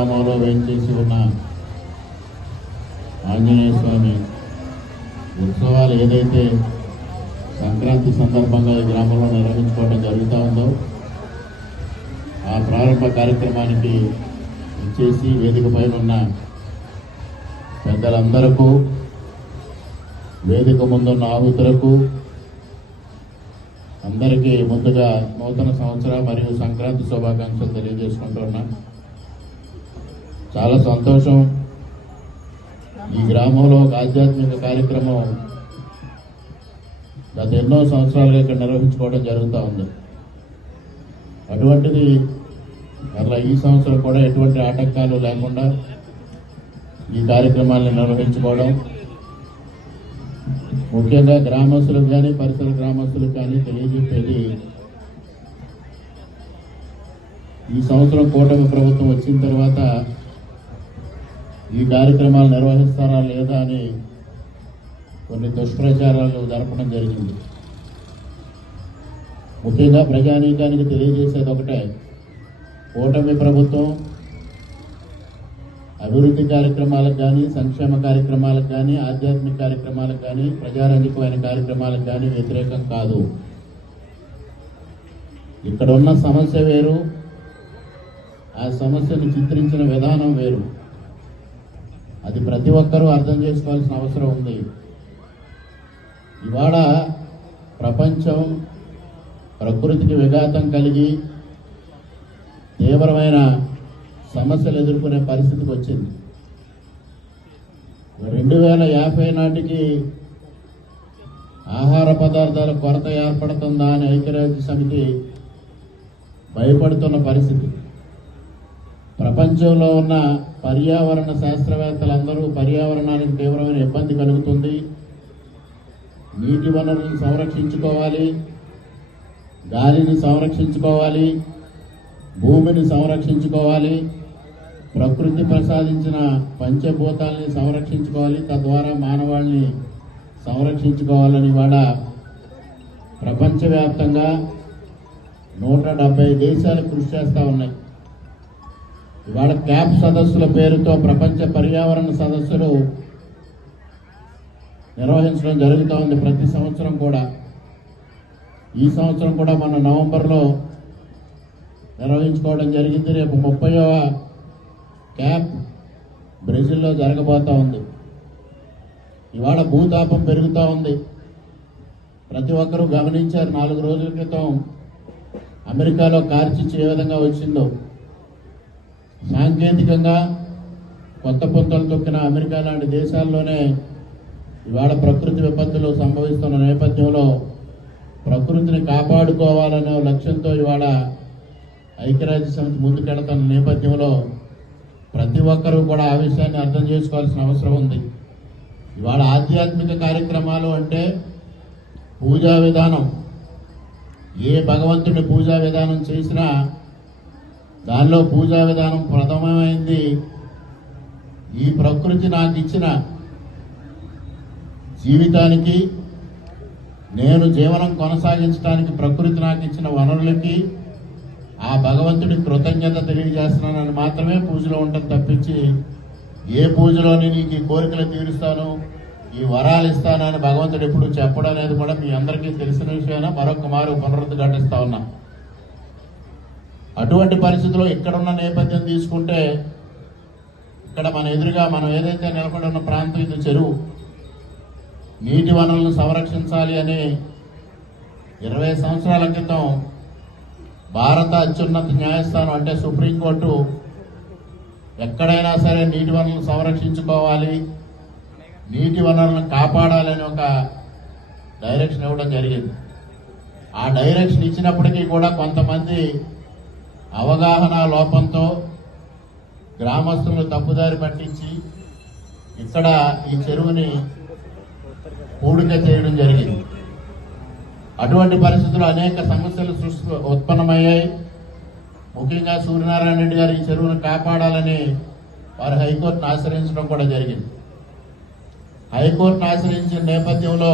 గ్రామంలో వేయించేసి ఉన్న ఆంజనేయ స్వామి ఉత్సవాలు ఏదైతే సంక్రాంతి సందర్భంగా ఈ గ్రామంలో నిర్వహించుకోవడం జరుగుతూ ఉందో ఆ ప్రారంభ కార్యక్రమానికి ఇచ్చేసి వేదిక పైన ఉన్న పెద్దలందరకు వేదిక ముందున్న ఆహుతులకు అందరికీ ముందుగా నూతన సంవత్సర మరియు సంక్రాంతి శుభాకాంక్షలు తెలియజేసుకుంటున్నా. చాలా సంతోషం. ఈ గ్రామంలో ఒక ఆధ్యాత్మిక కార్యక్రమం గత ఎన్నో సంవత్సరాలుగా ఇక్కడ నిర్వహించుకోవడం జరుగుతూ ఉంది. అటువంటిది మరలా ఈ సంవత్సరం కూడా ఎటువంటి ఆటంకాలు లేకుండా ఈ కార్యక్రమాలను నిర్వహించుకోవడం. ముఖ్యంగా గ్రామస్తులకు కానీ పరిసర గ్రామస్తులకు కానీ తెలియజెప్పేది ఈ సంవత్సరం కూటమి ప్రభుత్వం వచ్చిన తర్వాత ఈ కార్యక్రమాలు నిర్వహిస్తారా లేదా అని కొన్ని దుష్ప్రచారాలు జరపడం జరిగింది. ముఖ్యంగా ప్రజానీకానికి తెలియజేసేది ఒకటే. కూటమి ప్రభుత్వం అభివృద్ధి కార్యక్రమాలకు కానీ సంక్షేమ కార్యక్రమాలకు కానీ ఆధ్యాత్మిక కార్యక్రమాలకు కానీ ప్రజారంజకమైన కార్యక్రమాలకు కానీ వ్యతిరేకం కాదు. ఇక్కడ ఉన్న సమస్య వేరు ఆ సమస్యను చిత్రించిన విధానం వేరు. అది ప్రతి ఒక్కరూ అర్థం చేసుకోవాల్సిన అవసరం ఉంది. ఇవాళ ప్రపంచం ప్రకృతికి విఘాతం కలిగి తీవ్రమైన సమస్యలు ఎదుర్కొనే పరిస్థితికి వచ్చింది. రెండు వేల యాభై నాటికి ఆహార పదార్థాల కొరత ఏర్పడుతుందా అని ఐక్యరాజ్య సమితి భయపడుతున్న పరిస్థితి. ప్రపంచంలో ఉన్న పర్యావరణ శాస్త్రవేత్తలందరూ పర్యావరణానికి తీవ్రమైన ఇబ్బంది కలుగుతుంది. నీటి వనరులను సంరక్షించుకోవాలి. గాలిని సంరక్షించుకోవాలి. భూమిని సంరక్షించుకోవాలి. ప్రకృతి ప్రసాదించిన పంచభూతాలని సంరక్షించుకోవాలి. తద్వారా మానవాళిని సంరక్షించుకోవాలని వాడ ప్రపంచవ్యాప్తంగా నూట డెబ్బై దేశాలు కృషి చేస్తూ ఉన్నాయి. ఇవాళ క్యాప్ సదస్సుల పేరుతో ప్రపంచ పర్యావరణ సదస్సులు నిర్వహించడం జరుగుతూ ఉంది ప్రతి సంవత్సరం కూడా. ఈ సంవత్సరం కూడా మన నవంబర్లో నిర్వహించుకోవడం జరిగింది. రేపు ముప్పైవ క్యాప్ బ్రెజిల్లో జరగబోతూ ఉంది. ఇవాళ భూతాపం పెరుగుతూ ఉంది. ప్రతి ఒక్కరూ గమనించారు నాలుగు రోజుల క్రితం అమెరికాలో కార్చిచ్చు ఏ విధంగా వచ్చిందో. సాంకేతికంగా కొత్త పొంతలు తొక్కిన అమెరికా లాంటి దేశాల్లోనే ఇవాళ ప్రకృతి విపత్తులు సంభవిస్తున్న నేపథ్యంలో ప్రకృతిని కాపాడుకోవాలనే లక్ష్యంతో ఇవాళ ఐక్యరాజ్య సమితి ముందుకెళ్తున్న నేపథ్యంలో ప్రతి ఒక్కరూ కూడా ఆ విషయాన్ని అర్థం చేసుకోవాల్సిన అవసరం ఉంది. ఇవాళ ఆధ్యాత్మిక కార్యక్రమాలు అంటే పూజా విధానం. ఏ భగవంతుని పూజా విధానం చేసినా దానిలో పూజా విధానం ప్రథమమైంది. ఈ ప్రకృతి నాకు ఇచ్చిన జీవితానికి నేను జీవనం కొనసాగించడానికి ప్రకృతి నాకు ఇచ్చిన వనరులకి ఆ భగవంతుడి కృతజ్ఞత తెలియజేస్తున్నానని మాత్రమే పూజలో ఉండటం తప్పించి ఏ పూజలో నీకు ఈ కోరికలు తీరుస్తాను ఈ వరాలు ఇస్తానని భగవంతుడు ఎప్పుడు చెప్పడం అనేది కూడా మీ అందరికీ తెలిసిన విషయమైనా? మరొక మారు పునరుద్ఘాటిస్తా ఉన్నా. అటువంటి పరిస్థితుల్లో ఇక్కడున్న నేపథ్యం తీసుకుంటే ఇక్కడ మన ఎదురుగా మనం ఏదైతే నిలబడి ఉన్న ప్రాంతం ఇది చెరువు. నీటి వనరులను సంరక్షించాలి అని ఇరవై సంవత్సరాల క్రితం భారత అత్యున్నత న్యాయస్థానం అంటే సుప్రీంకోర్టు ఎక్కడైనా సరే నీటి వనరులను సంరక్షించుకోవాలి నీటి వనరులను కాపాడాలని ఒక డైరెక్షన్ ఇవ్వడం జరిగింది. ఆ డైరెక్షన్ ఇచ్చినప్పటికీ కూడా కొంతమంది అవగాహన లోపంతో గ్రామస్తులను తప్పుదారి పట్టించి ఇక్కడ ఈ చెరువుని పూడిక చేయడం జరిగింది. అటువంటి పరిస్థితులు అనేక సమస్యలు సృష్టి ఉత్పన్నమయ్యాయి. ముఖ్యంగా సూర్యనారాయణ రెడ్డి గారు ఈ చెరువును కాపాడాలని వారు హైకోర్టును ఆశ్రయించడం కూడా జరిగింది. హైకోర్టును ఆశ్రయించిన నేపథ్యంలో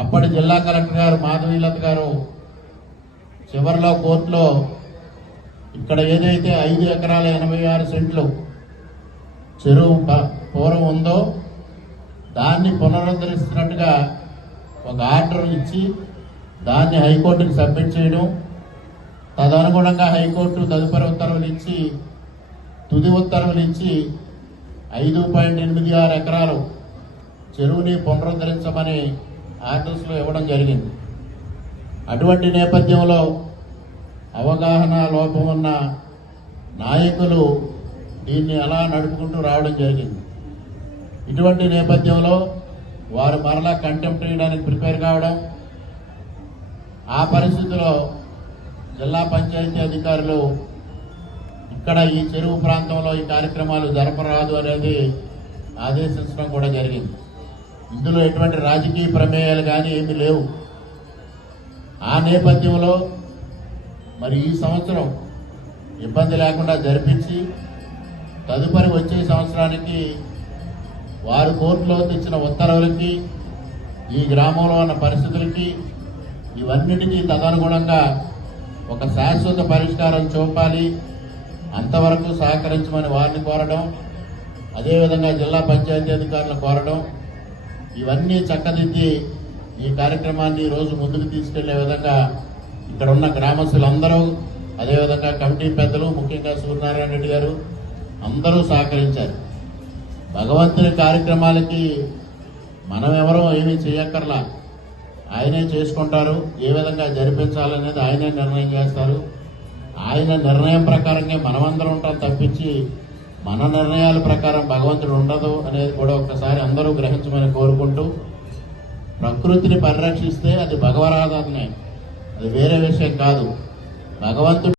అప్పటి జిల్లా కలెక్టర్ గారు మాధవీలత గారు చివరిలో కోర్టులో ఇక్కడ ఏదైతే ఐదు ఎకరాల ఎనభై ఆరు సెంట్లు చెరువు పూర్వం ఉందో దాన్ని పునరుద్ధరిస్తున్నట్టుగా ఒక ఆర్డర్ ఇచ్చి దాన్ని హైకోర్టుకి సబ్మిట్ చేయడం తదనుగుణంగా హైకోర్టు తదుపరి ఉత్తర్వులు ఇచ్చి తుది ఉత్తర్వులు ఇచ్చి ఐదు పాయింట్ ఎనిమిది ఆరు ఎకరాలు చెరువుని పునరుద్ధరించమని ఆర్డర్స్లో ఇవ్వడం జరిగింది. అటువంటి నేపథ్యంలో అవగాహన లోపం ఉన్న నాయకులు దీన్ని అలా నడుపుకుంటూ రావడం జరిగింది. ఇటువంటి నేపథ్యంలో వారు మరలా కంటెంప్ట్ చేయడానికి ప్రిపేర్ కావడం ఆ పరిస్థితిలో జిల్లా పంచాయతీ అధికారులు ఇక్కడ ఈ చెరువు ప్రాంతంలో ఈ కార్యక్రమాలు జరపరాదు అనేది ఆదేశించడం కూడా జరిగింది. ఇందులో ఎటువంటి రాజకీయ ప్రమేయాలు కానీ ఏమీ లేవు. ఆ నేపథ్యంలో మరి ఈ సంవత్సరం ఇబ్బంది లేకుండా జరిపించి తదుపరి వచ్చే సంవత్సరానికి వారు కోర్టులో తెచ్చిన ఉత్తర్వులకి ఈ గ్రామంలో ఉన్న పరిస్థితులకి ఇవన్నిటికీ తదనుగుణంగా ఒక శాశ్వత పరిష్కారం చూపాలి. అంతవరకు సహకరించమని వారిని కోరడం అదేవిధంగా జిల్లా పంచాయతీ అధికారులను కోరడం ఇవన్నీ చక్కదిద్ది ఈ కార్యక్రమాన్ని ఈరోజు రోజు ముందుకు తీసుకెళ్ళే విధంగా ఇక్కడ ఉన్న గ్రామస్తులందరూ అదేవిధంగా కమిటీ పెద్దలు ముఖ్యంగా సూర్యనారాయణ రెడ్డి గారు అందరూ సహకరించారు. భగవంతుని కార్యక్రమాలకి మనం ఎవరో ఏమీ చేయక్కర్లా. ఆయనే చేసుకుంటారు ఏ విధంగా జరిపించాలనేది ఆయనే నిర్ణయం చేస్తారు. ఆయన నిర్ణయం ప్రకారంగా మనమందరం ఉంటాం తప్పించి మన నిర్ణయాల ప్రకారం భగవంతుడు ఉండదు అనేది కూడా ఒక్కసారి అందరూ గ్రహించమని కోరుకుంటూ ప్రకృతిని పరిరక్షిస్తే అది భగవరాధనే అది వేరే విషయం కాదు. భగవంతుడు